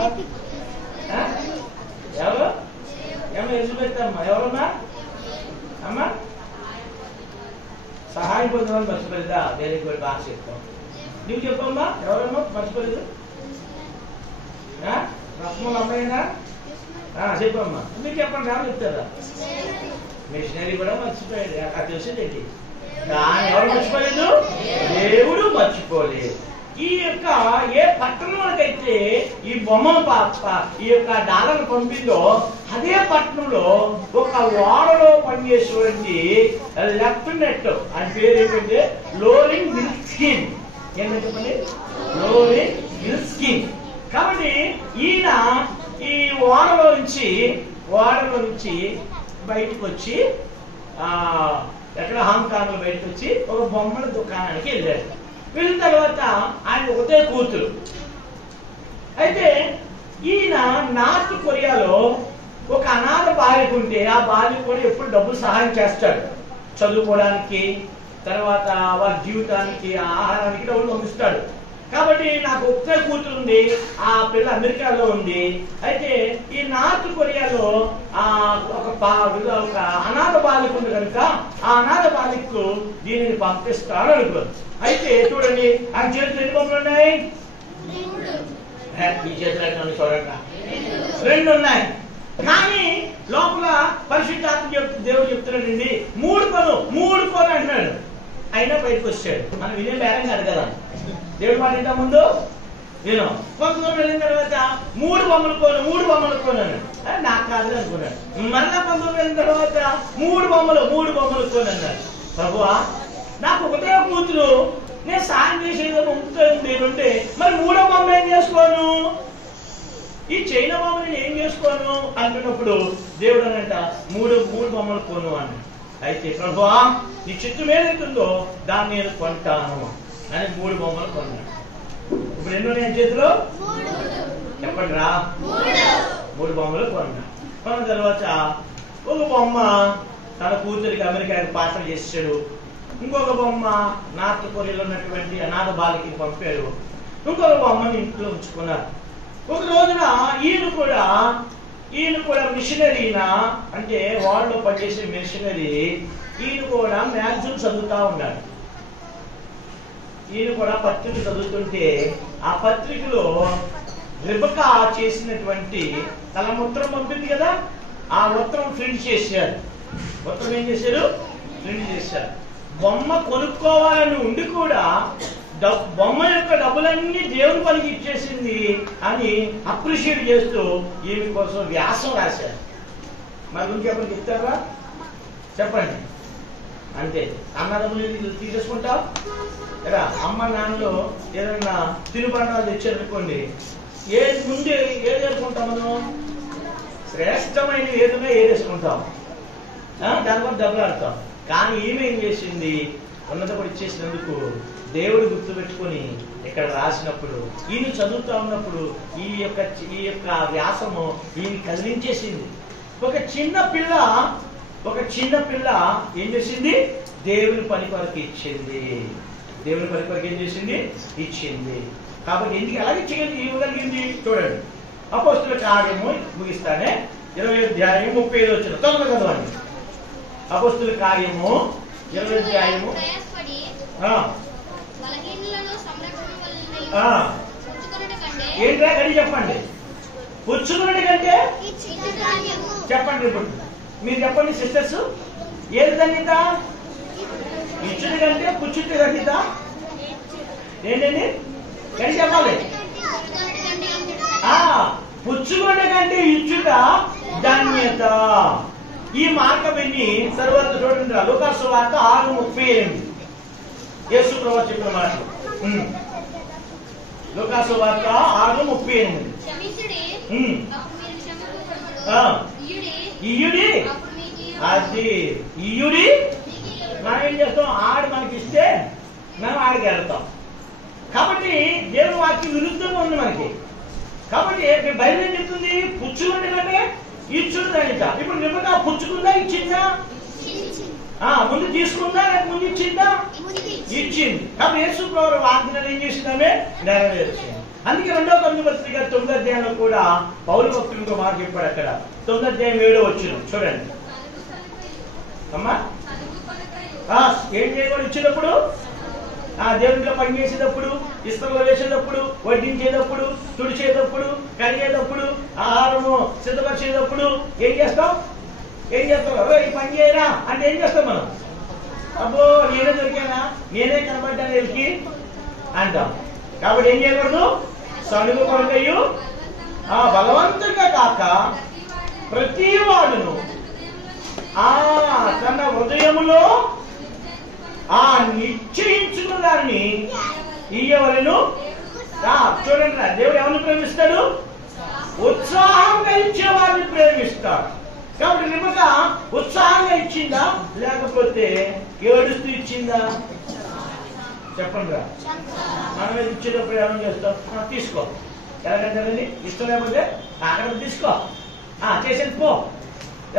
ఎవరు ఏమో ఎలిజబెత్ అమ్మా, ఎవరమ్మా అమ్మా? సహాయం పొందమని మర్చిపోలేదా? వెరీ గుడ్, బాగా చెప్తాం. నువ్వు చెప్పమ్మా, ఎవరమ్మా మర్చిపోలేదు? రత్మల అమ్మాయినా? చెప్పమ్మా, మీరు చెప్పండి. రాము చెప్తారా? మిషనరీ కూడా మర్చిపోయాడు, అక్కడ తెలిసిందేంటి? కానీ ఎవరు మర్చిపోలేదు? దేవుడు మర్చిపోలేదు. ఈ యొక్క ఏ పట్టణంలోకైతే ఈ బొమ్మను ఈ యొక్క డాలర్ను పంపిందో అదే పట్టణంలో ఒక ఓడలో పనిచేసేటువంటి లెఫ్టినెంట్ అని పేరు ఏంటంటే లోరింగ్ మిల్స్కిన్. ఏంటంటే చెప్పండి, లోరింగ్ మిల్స్కిన్. కాబట్టి ఈయన ఈ ఓడలో నుంచి బయటకు వచ్చి ఎక్కడ హాంకాంగ్ లో బయటకు వచ్చి ఒక బొమ్మల దుకాణానికి వెళ్ళాడు. వెళ్ళిన తర్వాత ఆయన ఒకటే కూతురు. అయితే ఈయన నార్త్ కొరియాలో ఒక అనాథ బాలిక ఉంటే ఆ బాలిక కూడా ఎప్పుడు డబ్బులు సహాయం చేస్తాడు, చదువుకోవడానికి, తర్వాత వారి జీవితానికి, ఆహారానికి డబ్బులు పంపిస్తాడు. కాబట్టి నాకు ఒక్క కూతురు ఉంది, ఆ పిల్ల అమెరికాలో ఉంది. అయితే ఈ నార్త్ కొరియాలో ఒక అనాథ బాలిక ఉంది కనుక ఆ అనాథ బాలికకు దీనిని పంపిస్తాను అనుకోరు. అయితే చూడండి, ఆ చేతులు ఎన్ని బొమ్మలు ఉన్నాయి? ఈ చేతులు చూడండి, 2 ఉన్నాయి. కానీ లోపల పరిశుద్ధాత్మ దేవుడు చెప్తున్నాడండి 3 కొను అంటున్నాడు. అయినా బయటకు వచ్చాడు. మనం వినే బేరం కాదు కదా, దేవుడు మాట ఇంత ముందు నేను కొంత దూరం వెళ్ళిన తర్వాత 3 బొమ్మలు కొన్నాను. నాకు కాదు అనుకున్నాడు. మళ్ళా కొంత దూరం వెళ్ళిన తర్వాత 3 బొమ్మలు కొన్నాడు. ప్రభువా, నాకు ఒకటే కూతురు, నేను సాయం చేసేదో ఉంటే మరి 3వ బొమ్మ ఏం చేసుకోను? ఈ చైనా బొమ్మ నేను ఏం చేసుకోను అనుకున్నప్పుడు దేవుడు అనంట 3 బొమ్మలు కొను అన్నాడు. అయితే ప్రభువా, నీ చిత్తం ఏదైతుందో దాన్ని నేను కొంటాను అని 3 బొమ్మలు కొన్నాడు. ఇప్పుడు ఎన్నో నేను చేతిలో చెప్పండి రా, 3 బొమ్మలు కొన్న తర్వాత ఒక బొమ్మ తన కూతురికి అమెరికాకి పాత్ర చేసాడు. ఇంకొక బొమ్మ నార్త్ కొరియాలో ఉన్నటువంటి అనాథ బాలికి పంపాడు. ఇంకొక బొమ్మని ఇంట్లో ఉంచుకున్నారు. ఒక రోజున ఈయన కూడా మిషనరీనా అంటే వాళ్ళు పనిచేసే మిషనరీ. ఈయన కూడా మ్యాగజైన్ చదువుతా ఉన్నాడు. ఈయన కూడా పత్రిక చదువుతుంటే ఆ పత్రికలో రిబకా చేసినటువంటి తన ఉత్తరం పంపింది కదా, ఆ ఉత్తరం ప్రింట్ చేశారు. ఉత్తరం ఏం చేశారు? ప్రింట్ చేశారు. బొమ్మ కొనుక్కోవాలని ఉండి కూడా బొమ్మ యొక్క డబ్బులన్నీ దేవుని పనికి ఇచ్చేసింది అని అప్రిషియేట్ చేస్తూ ఈమె కోసం వ్యాసం రాశారు. మరి గురించి ఎప్పటికి ఇస్తారా చెప్పండి? అంతే, అన్నదమ్ములు తీసేసుకుంటావు కదా. అమ్మ నాన్నలు ఏదన్నా తినుబండాలు తెచ్చారనుకోండి, ముందు ఏది వేసుకుంటాం మనం? శ్రేష్టమైన ఏదైనా ఏదేసుకుంటాం, దానివల్ల దెబ్బలాడతాం. కానీ ఈమె ఏం చేసింది? ఉన్నత కూడా ఇచ్చేసినందుకు దేవుడు గుర్తు పెట్టుకుని ఇక్కడ రాసినప్పుడు ఈయన చదువుతా ఉన్నప్పుడు ఈ యొక్క వ్యాసము ఈయన కదిలించేసింది. ఒక చిన్న పిల్ల ఏం చేసింది? దేవుని పని కొరకు ఇచ్చింది. దేవుని పని కొరకు ఏం చేసింది? ఇచ్చింది. కాబట్టి ఎందుకు అలాగే ఇవ్వగలిగింది చూడండి. అపోస్తుల కార్యము ముగిస్తానే 20వ అధ్యాయం 35వ వచనం తొందరగా చదవండి. అపోస్తుల కార్యము 20వ అధ్యాయము ఏంట్రా కడి చెప్పండి. పుచ్చుకున్నటి కంటే చెప్పండి. ఇప్పుడు మీరు చెప్పండి సిస్టర్స్, ఏది ధన్యత? ఇచ్చుడి కంటే పుచ్చుటి ధన్యత ఏంటండి? కడి చెప్పాలి. పుచ్చుకున్న కంటే ఇచ్చుట ధన్యత. ఈ మాట విని తర్వాత చూడండి, లూకాసు వార్త 6:38 యేసు ప్రభువు చెప్పిన మాట. లూకాసు వార్త 6:38 ఇయ్యుడి. అది ఇయ్యుడి. మనం ఏం చేస్తాం? ఆడు మనకి ఇస్తే మనం ఆడికి వెళ్తాం. కాబట్టి దేవుని వాక్యం విరుద్ధంగా ఉంది మనకి. కాబట్టి బైబిల్ ఏం చెప్తుంది? పుచ్చుకుంటే కంటే ఇచ్చుడు ధన్యత. ఇప్పుడు నిజంగా పుచ్చుకుందా ఇచ్చిందా? ముందు తీసుకుందా లేక ముందు ఇచ్చిందా? ఇచ్చింది. కాబట్టి యేసు ప్రభువు వాగ్దానం ఏం చేసిందామే నెరవేర్చింది. అందుకే 2వ కొరింథీ పత్రిక 9వ అధ్యాయంలో కూడా పౌలు భక్తుడు ఇంకో మాట చెప్పాడు. అక్కడ 9వ అధ్యాయం 7వ వచనం చూడండి అమ్మా. ఏం చేయకూడదు ఇచ్చినప్పుడు? దేవుడిలో పనిచేసేటప్పుడు, ఇస్తలో వేసేటప్పుడు, వడ్డించేటప్పుడు, తుడిచేటప్పుడు, కడిగేటప్పుడు, ఆహారము సిద్ధపరిచేటప్పుడు ఏం చేస్తాం? ఈ పని చేయరా అంటే ఏం చేస్తాం మనం? అబ్బో నేనే దొరికానా, నేనే కనబడ్డాను వీళ్ళకి అంటాం. కాబట్టి ఏం చేయకూడదు? సనుగు కొరకయ్యు బలవంతంగా కాక ప్రతి వాడును తన హృదయములో నిశ్చయించుకున్న దాన్ని ఇయ్యవలెను. చూడండి, దేవుడు ఎవరిని ప్రేమిస్తాడు? ఉత్సాహంగా ఇచ్చేవారిని ప్రేమిస్తాడు. కాబట్టి రిబకా ఉత్సాహంగా ఇచ్చిందా లేకపోతే ఏడుస్తూ ఇచ్చిందా? చెప్పండి రా. మనం ఇచ్చేటప్పుడు ఏమైనా చేస్తాం? తీసుకో, ఎలాగంటారండి? ఇష్టం లేకపోతే అక్కడ తీసుకో, చేసేది పో.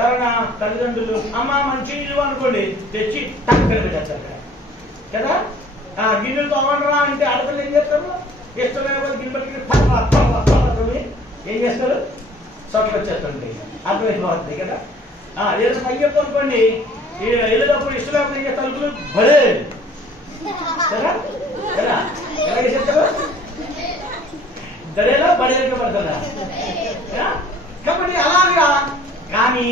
ఎవరైనా తల్లిదండ్రులు అమ్మ మంచి నీళ్ళు అనుకోండి తెచ్చి టక్కన పెట్టేస్తారు కదా. గిన్నెలు తోమండరా అంటే ఆడపిల్లలు ఏం చేస్తారు? ఇష్టం లేకపోతే గిన్నె ఏం చేస్తారు? చోట్ల వచ్చేస్తుంటాయి. అర్థమైపోతుంది కదా. ఏదైనా పై చెప్పు అనుకోండి, వెళ్ళేటప్పుడు ఇష్టం లేకపోతే ఏం చేస్తారు? తలుపులు బడే కదా కదా ఎలా చేసేస్తారు? దరేలా బడేగా పడుతుందా? కాబట్టి అలాగా. కానీ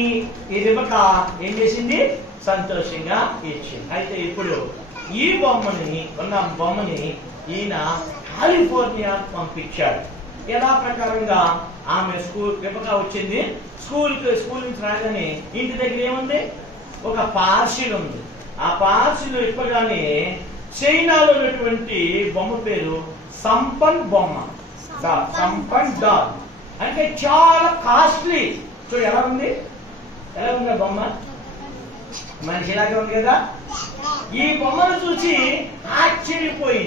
ఈ రిబకా ఏం చేసింది? సంతోషంగా ఇచ్చింది. అయితే ఇప్పుడు ఈ బొమ్మని ఈయన కాలిఫోర్నియా పంపించాడు. ఎలా ప్రకారంగా ఆమె రిబకా వచ్చింది. స్కూల్ నుంచి రాగానే ఇంటి దగ్గర ఏముంది? ఒక పార్సిల్ ఉంది. ఆ పార్సిల్ ఇప్పగానే చైనాలో ఉన్నటువంటి బొమ్మ పేరు సంపన్ బొమ్మ, సంపన్ డాల్. అంటే చాలా కాస్ట్లీ. చూడు ఎలా ఉంది ఆ బొమ్మ? మనిషి ఇలాగే ఉంది కదా. ఈ బొమ్మను చూసి ఆశ్చర్యపోయి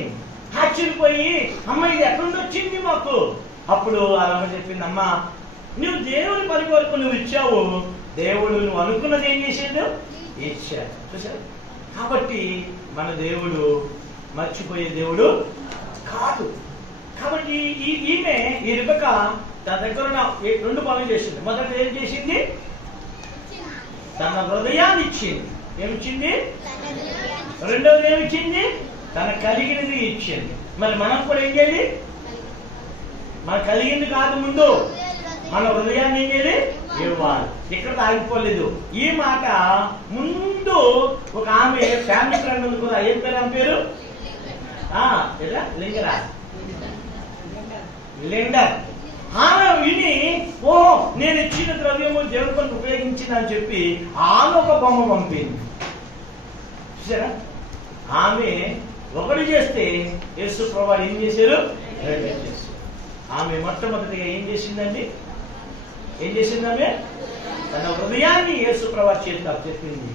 అమ్మ ఇది ఎక్కడి నుంచి వచ్చింది మాకు? అప్పుడు అమ్మ చెప్పింది, అమ్మా నువ్వు దేవుని పని వరకు నువ్వు ఇచ్చావు, దేవుడు నువ్వు అనుకున్నది ఏం చేసాడు? ఇచ్చాడు. చూసారు? కాబట్టి మన దేవుడు మర్చిపోయే దేవుడు కాదు. కాబట్టి ఈమె ఈ రిబకా తన దగ్గర ఉన్న 2 పనులు చేసింది. మొదటి ఏం చేసింది? తన హృదయాన్ని ఇచ్చింది. ఏమిచ్చింది? రెండవది ఏమిచ్చింది? తన కలిగినది ఇచ్చింది. మరి మనం కూడా ఏం చేయాలి? మన కలిగింది కాదు, ముందు మన హృదయాన్ని ఏం చేయాలి? ఇవ్వాలి. ఇక్కడ ఆగిపోలేదు. ఈ మాట ముందు ఒక ఆమె ఫ్యామిలీ ఫ్రెండ్ ఉంది కూడా. ఏం పేరు ఆమె పేరు? లింగరా లిండర్. ఆమె విని నేను ఇచ్చిన ద్రవ్యము దేవుని పనికి ఉపయోగించిందని చెప్పి ఆమె ఒక బొమ్మ పంపింది. చూసారా? ఆమె ఒకటి చేస్తే యేసు ప్రభువు ఏం చేశారు? ఆమె మొట్టమొదటిగా ఏం చేసిందండి? ఆమె తన హృదయాన్ని యేసు ప్రభువు చేతికి చెప్పింది.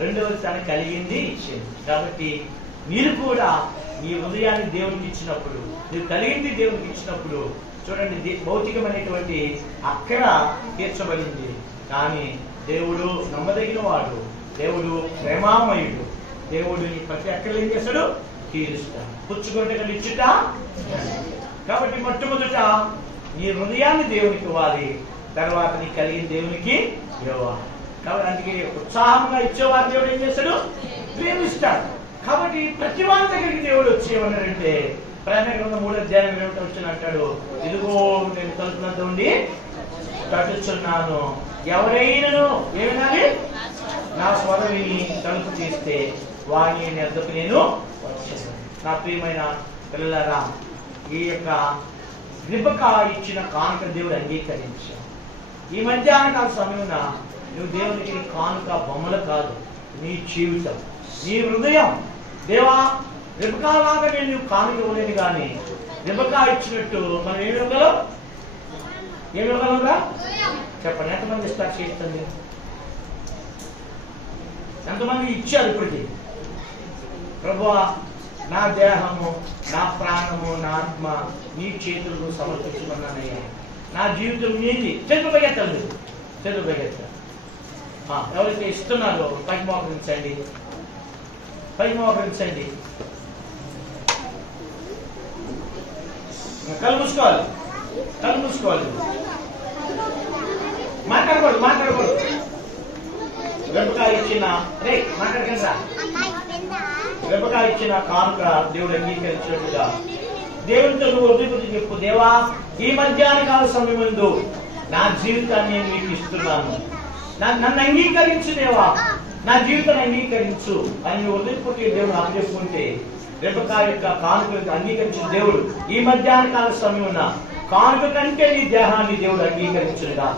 రెండవది తన కలిగింది ఇచ్చింది. కాబట్టి మీరు కూడా మీ హృదయాన్ని దేవునికి ఇచ్చినప్పుడు, మీరు కలిగింది దేవునికి ఇచ్చినప్పుడు చూడండి, భౌతికమైనటువంటి అక్కర తీర్చబడింది. కానీ దేవుడు నమ్మదగిన వాడు, దేవుడు ప్రేమామయుడు. దేవుడిని ప్రతి అక్కలు ఏం చేస్తాడు? తీరుస్తాడు. పుచ్చుకుంటే ఇచ్చుట. కాబట్టి మొట్టమొదట నీ హృదయాన్ని దేవునికి ఇవ్వాలి, తర్వాత నీ కలిగిన దేవునికి ఇవ్వాలి. కాబట్టి అందుకే ఉత్సాహంగా ఇచ్చేవారు దేవుడు ఏం చేస్తాడు? ప్రేమిస్తాడు. కాబట్టి ప్రతి వారి దగ్గరికి దేవుడు వచ్చి ఏమన్నాడంటే, ప్రయాణ గ్రంథం 3వ అధ్యాయం 8వ వచనం అంటాడు, ఇదిగో నేను తలుపునందు ఉండి తట్టుచున్నాను, ఎవరైనాను ఏమినాలి? నా స్వరం విని తలుపు తీస్తే వారిని వద్దకు నేను వచ్చాను. నా ప్రియమైన పిల్లలారా, ఈ యొక్క రిబకా ఇచ్చిన కానుక దేవుడు అంగీకరించాడు. ఈ మధ్యాహ్నకాల సమయంలో నువ్వు దేవునికి కానుక బొమ్మలు కాదు, నీ జీవితం, నీ హృదయం. దేవా, రిబకా లాగా నేను నువ్వు కానుక ఇవ్వలేను, కానీ రిబకా ఇచ్చినట్టు మనం ఏమి ఇవ్వగలం? చెప్పండి. ఎంతమంది ఇస్తారు? చేస్తుంది. ఎంతమంది ఇచ్చారు ఇప్పటికి? ప్రభువా, నా దేహము, నా ప్రాణము, నా ఆత్మ నీ చేతులకు సమర్పించుకున్నానయ్యా, నా జీవితం నీది. చేతులు పైకెత్తాలి, చేతులు పైకెత్తాలి. ఎవరైతే ఇస్తున్నారో పైకి మోకరించండి, పైకి మోకరించండి. కళ్ళు మూసుకోవాలి, కళ్ళు మూసుకోవాలి. మాట్లాడకూడదు. రెబెకా ఇచ్చిన రెబెకా ఇచ్చిన కానుక దేవుడు అంగీకరించినట్టుగా దేవునితో నువ్వు వదిలిపెట్టి చెప్పు, దేవా ఈ మధ్యాహ్న కాల సమయం ముందు నా జీవితాన్ని నేను మీకు ఇస్తున్నాను, నన్ను అంగీకరించు దేవా, నా జీవితాన్ని అంగీకరించు అని నువ్వు వదిలిపెట్టి దేవుడు అప్పచెప్పుకుంటే రెబెకా యొక్క కానుకలకు అంగీకరించిన దేవుడు ఈ మధ్యాహ్న కాల సమయం కానుక కంటే నీ దేహాన్ని దేవుడు అంగీకరించుగా.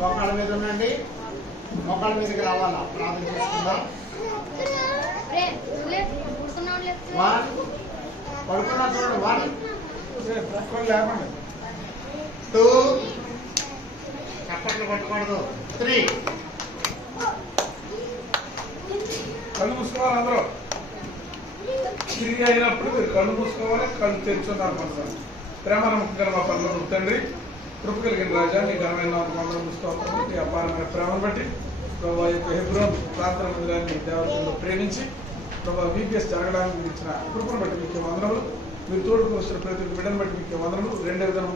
మోకాళ్ళ మీద ఉండండి, మోకాళ్ళ మీదకి రావాలా, ప్రార్థన చేసుకుందాం. పడుకున్నా చూడండి. 1 లేకుండా 2 చప్పట్లు కొట్టకూడదు. 3 కళ్ళు మూసుకోవాలి. అందరూ తిరిగి అయినప్పుడు మీరు కళ్ళు మూసుకోవాలి, కళ్ళు తెరుచున్నారు. మనసు ప్రేమ నమ్మకం మా పనులు తండ్రి, కృప కలిగిన రాజా, నీ ఘనమైన స్తోత్రము, నీ అపారమైన ప్రేమను బట్టి ప్రభావ యొక్క హెబ్రోన్ ప్రార్థన మందిరాన్ని దేవతల్లో ప్రేమించి ప్రభావ VBS జరగడానికి మీరు ఇచ్చిన కృపను బట్టి మీకు వందనములు. మీరు తోడుకు వచ్చిన ప్రతి బిడ్డను బట్టి మీకు వందనములు. 2వ దినం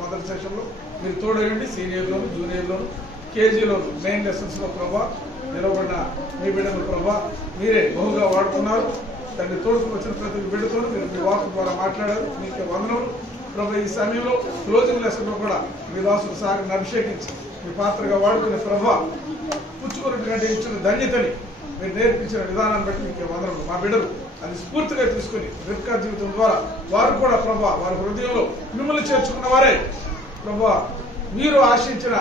మొదటి సెషన్లో మీరు తోడేయండి. సీనియర్లోను, జూనియర్లోను, కేజీలోను, మెయిన్ లెసన్స్లో ప్రభావ నిలబడిన మీ బిడ్డను ప్రభావ మీరే బహుగా వాడుతున్నారు. తండ్రి తోడుకు వచ్చిన ప్రతి బిడ్డతో మీరు మీ వాకు ద్వారా మాట్లాడారు. మీకు వందనములు ప్రభావ. ఈ సమయంలో క్లోజింగ్ లెసన్లో కూడా మీ దాసుడు సాగర్ని అభిషేకించి మీ పాత్రగా వాడుకునే ప్రభావ పుచ్చుకున్నటువంటి ఇచ్చిన ధన్యతని మీరు నేర్పించిన విధానాన్ని బట్టి మీకు వందనములు. మా బిడ్డలు అది స్ఫూర్తిగా తీసుకుని రెబెకా జీవితం ద్వారా వారు కూడా ప్రభావ వారి హృదయంలో మిమ్మల్ని చేర్చుకున్న వారే ప్రభావ మీరు ఆశించిన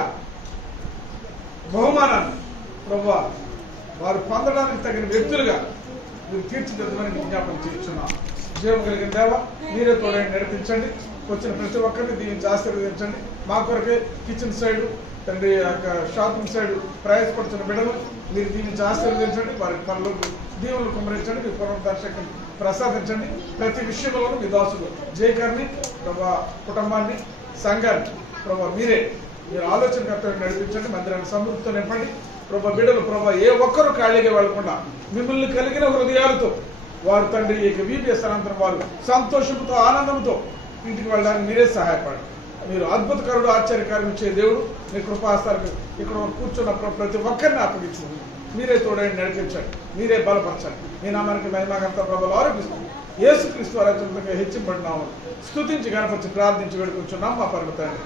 బహుమానాన్ని ప్రభావ వారు పొందడానికి తగిన వ్యక్తులుగా మీరు తీర్చిదిద్దమని విజ్ఞాపన చేస్తున్నాం. జీవం కలిగిన దేవ, మీరే తోడని నడిపించండి. వచ్చిన ప్రతి ఒక్కరిని దీన్ని ఆశీర్వదించండి. మా కొరకే కిచెన్ సైడ్ తండ్రి యొక్క షాపింగ్ సైడ్ ప్రయాసపడుతున్న బిడ్డలు మీరు దీన్ని ఆశీర్వదించండి. వారి పనులు దీవులు కుమరించండి. మీ పునరుద్ధరణ ప్రసాదించండి. ప్రతి విషయంలోనూ మీ దాసులు జయకర్ని ప్రభా కుటుంబాన్ని, సంఘాన్ని ప్రభా మీరు ఆలోచనకర్తగా నడిపించండి. మందిరాన్ని సమృద్ధితో నింపండి ప్రభా. బిడ్డలు ప్రభా ఏ ఒక్కరూ ఖాళీగా వెళ్లకుండా మిమ్మల్ని కలిగిన హృదయాలతో వారు తండ్రి ఇక VBS అనంతరం వారు సంతోషంతో ఆనందంతో ఇంటికి వెళ్ళడానికి మీరే సహాయపడండి. మీరు అద్భుతకరుడు, ఆశ్చర్యకార్యం ఇచ్చే దేవుడు. మీ కృపాస్తాలకు ఇక్కడ కూర్చున్న ప్రతి ఒక్కరిని అప్పగించండి. మీరే తోడని నడిపించండి, మీరే బలపరచండి. మీ నామానికి మహిమగంతా ప్రభువులు ఆరోపిస్తుంది. యేసుక్రీస్తు అత్యంతంగా హెచ్చింపడినాము. స్తుతించి గణపతి ప్రార్థించి వేడుకుంటున్నాం మా పరమ తండ్రి.